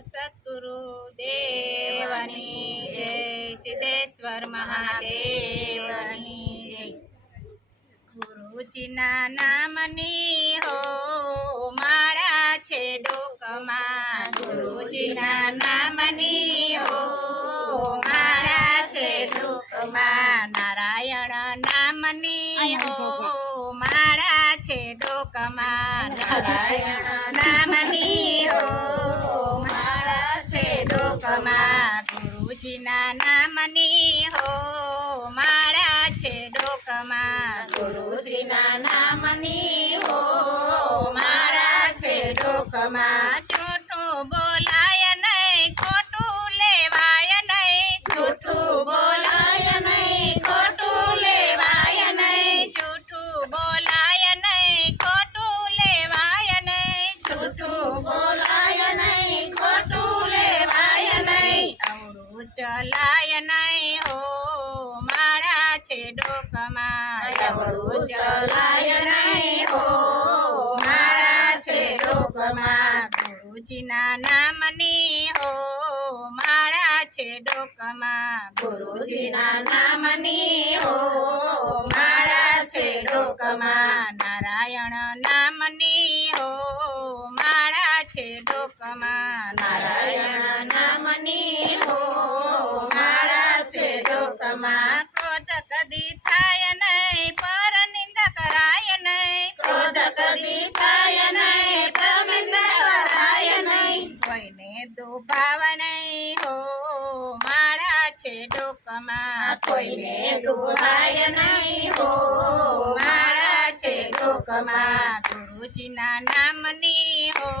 સદગુરુ દેવની જય સિદ્ધેશ્વર મહાદેવની જય ગુરુજીના નામની હો માળા છે ડોકમાં ગુરુજીના નામની હો માળા છે ડોકમાં નારાયણ નામની હો માળા છે ડોકમાં નારાયણ નામની હો ડોકમાં ગુરુજીના નામની હો માળા છે ડોકમાં. ગુરુજીના નામની હો માળા છે ડોકમાં. જૂઠું બોલાય ચલાય નહીં હો માળા છે ડોકમાં ગુરુજીના નામની હો માળા છે ડોકમાં હો, મારા છે ડોકમાં નારાયણ નામની હો છે ડોકમાં કોઈને દુભાય નહીં હો. માળા છે ડોકમાં ગુરુજીના નામની હો.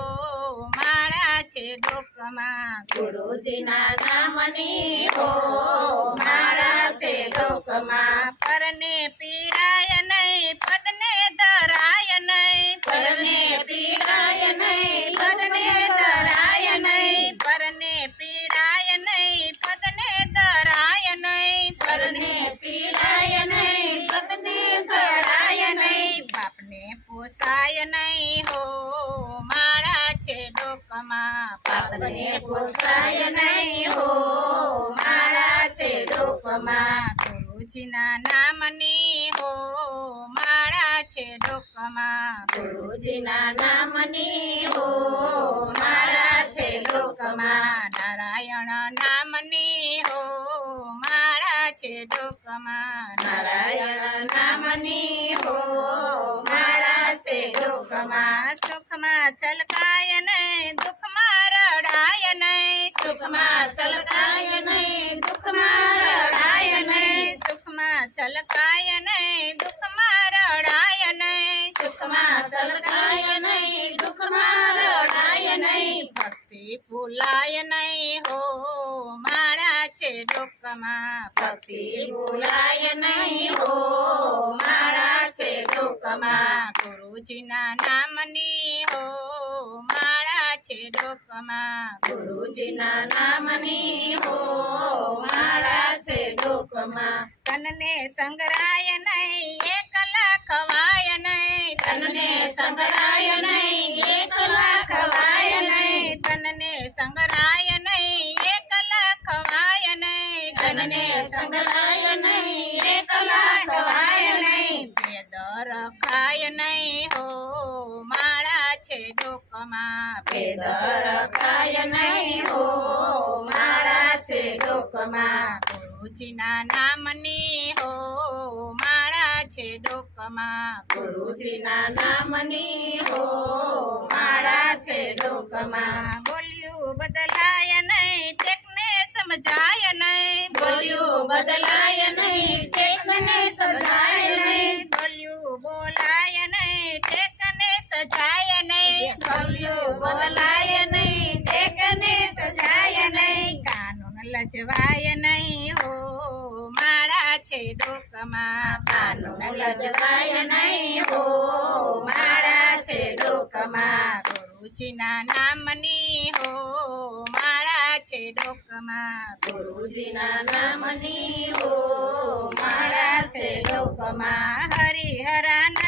માળા છે ડોકમાં ગુરુજીના નામની હો. માળા છે ડોકમાં પરને પીડાય નહીં પદને ધરાય નહીં પોસાય નહીં હો, માળા છે ડોકમાં. પાપને પોસાય નહીં હો, માળા છે ડોકમાં. ગુરુજીના નામની હો, માળા છે ડોકમાં. ગુરુજીના નામની હો, માળા છે ડોકમાં. નારાયણ નામની હો, માળા છે ડોકમાં. નારાયણ સુખમાં છલકાય નહીં, દુઃખમાં રડાય નહીં. સુખમાં છલકાય નહીં, દુઃખમાં રડાય નહીં. સુખમાં છલકાય નહીં, દુઃખમાં રડાય નહીં. સુખમાં છલકાય નહીં, દુઃખમાં રડાય નહીં. ભક્તિ ફૂલાય નહીં હો છે ગુરુજીના નામની હો માળા છે ડોકમાં ગુરુજીના નામની હો માળા છે ડોકમાં કનને સંગરાય નહીં એકલા ખવાય નહીં તનને સંગરાય નહીં સંગલાય નહીં એકલા ખવાય નહીં ભેદ રખાય નહીં હો, માળા છે ડોકમાં ભેદ રખાય નહીં હો, માળા છે ડોકમાં, ગુરુજીના નામની હો, માળા છે ડોકમાં, ગુરુજીના નામની હો, માળા છે ડોકમાં, બોલ્યું બદલાય નહીં સમજાય નહીં. બોલ્યું, બદલાય નહીં ટેકને સમજાય નહીં. બોલ્યું, બોલાય નહીં ટેકને સજાય નહીં. બોલ્યું બોલાય નહીં ટેકને સજાય નહીં. કાનૂન લજવાય નહીં હો માળા છે ડોકમાં. કાનૂન લજવાય નહીં હો માળા છે ડોકમાં. ગુરુજીના નામની હો માળા છે ડોકમાં ગુરુજીના નામની હો માળા છે ડોકમાં. હરિહરાનંદ